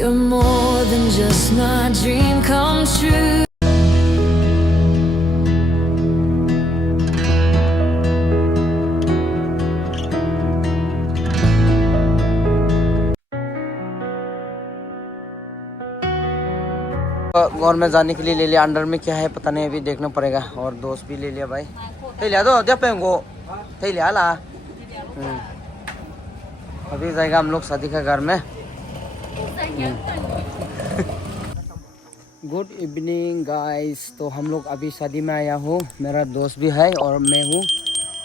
You're more than just my dream come true. और में जाने के लिए ले लिया, अंडर में क्या है पता नहीं, अभी देखना पड़ेगा। और दोस्त भी ले लिया भाई, थे लिया दो जब पेंगो थे लिया ला। अभी जाएगा हम लोग शादी का घर में। गुड इवनिंग गाइस, तो हम लोग अभी शादी में आया हूँ, मेरा दोस्त भी है और मैं हूँ,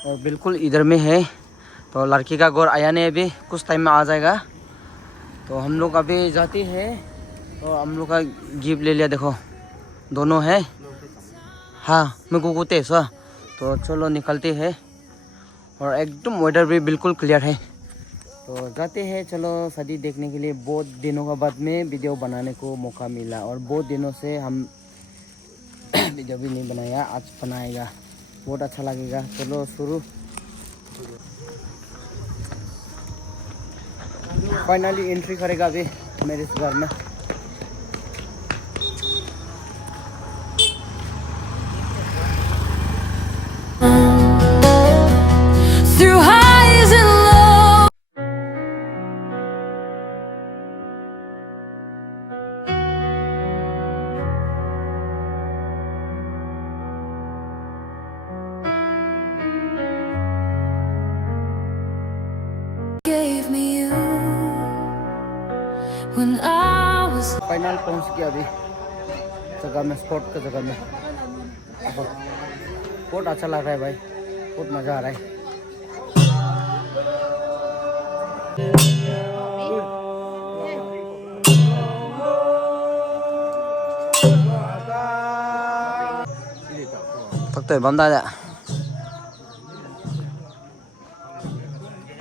और बिल्कुल इधर में है। तो लड़की का घर आया नहीं, अभी कुछ टाइम में आ जाएगा। तो हम लोग अभी जाते हैं। तो हम लोग का गिफ्ट ले लिया, देखो दोनों है। हाँ मैं गुगुते सा। तो चलो निकलते हैं, और एकदम वेदर भी बिल्कुल क्लियर है। तो जाते हैं, चलो शादी देखने के लिए। बहुत दिनों के बाद में वीडियो बनाने को मौका मिला, और बहुत दिनों से हम वीडियो भी नहीं बनाया, आज बनाएगा, बहुत अच्छा लगेगा। चलो शुरू। फाइनली एंट्री करेगा अभी मेरे घर में। Through highs and lows, gave me you when I was. Final पहुंच गया अभी जगह में, स्पॉट का जगह में। बहुत अच्छा लग रहा है भाई, बहुत मज़ा आ रहा है। तो बंदा जा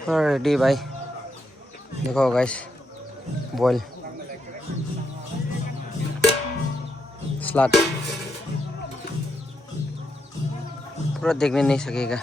रेडी भाई, देखो गाइस, बॉयल सलाद पूरा देखने नहीं सकेगा।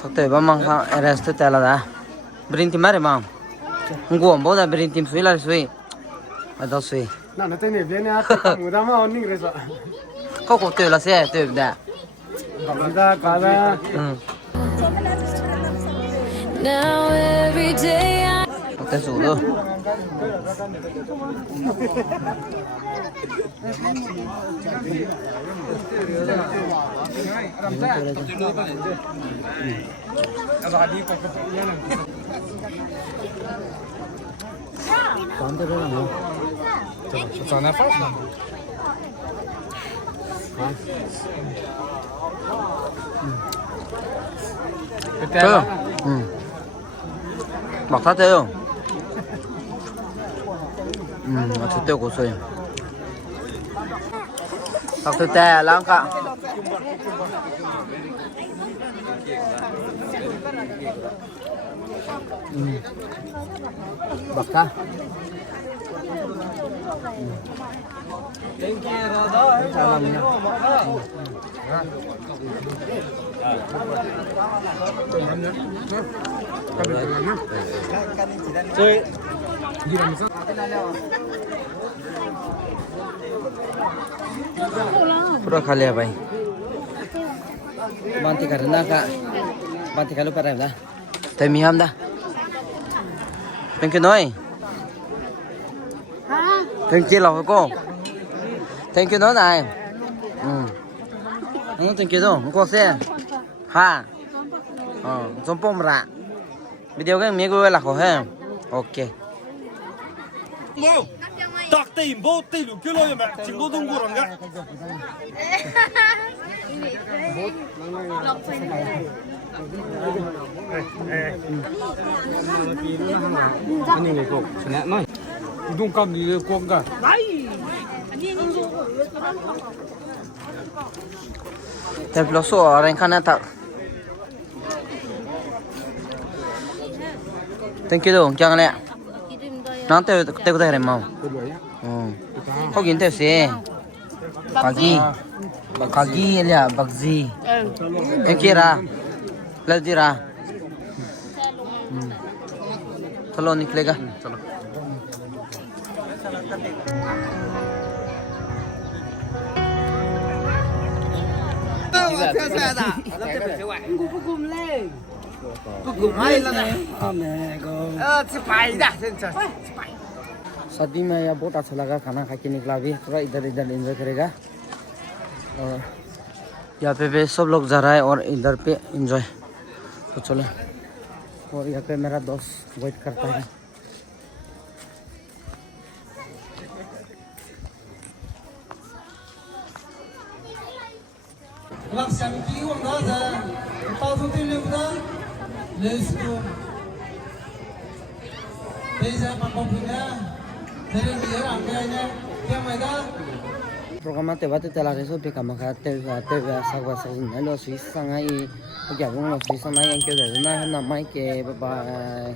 थोते बमंग एरेस्ट तेला दा Brin tim mare mam. Nguom bo da brin tim sui la sui. Ada sui. Nah, nanti nih biarnya mudah mah oning resa. Ko ko tu la se tu da. Kita kada Now every day I Te su do. sana fast. Thơm. Bọc sát thơm. Nó chút tiêu của sôi. Bọc từ tè lắm cả. Bọc ra. Chơi. Pura khali ya bhai. Banti karna ka. Banti kalu parai da. Temi ham da. Thank you noi. Thank you lo cô. Thank you nó này. Thank you đâu, cô xe. Ha. Zum pom ra. Video cái mi cô là khó ha. Ok. 뭐 딱대 뭐 때로 끌어야 막 친구들 그런가 Ini nih kok. Senak noi. Dung kam di kok enggak? Tapi lo so orang kana tak. Thank you đâu, chẳng lẽ. Nó tới tới đây mau. Có kiến theo xe. Bagi là bagzi. Em kia ra. Lấy đi ra. चलो निकलेगा चलो शादी में यह बहुत अच्छा लगा खाना खा के निकला भी थोड़ा इधर इधर एंजॉय करेगा और यहाँ पे भी सब लोग जा रहा है और इधर पे एंजॉय तो चलो और यहाँ पे मेरा दोस्त वेट करता है Program te bate te la reso pe kama kha te sa wa sa ni lo sui sang ai ke ya gong lo sui sang ai yang ke de na mai ke bye bye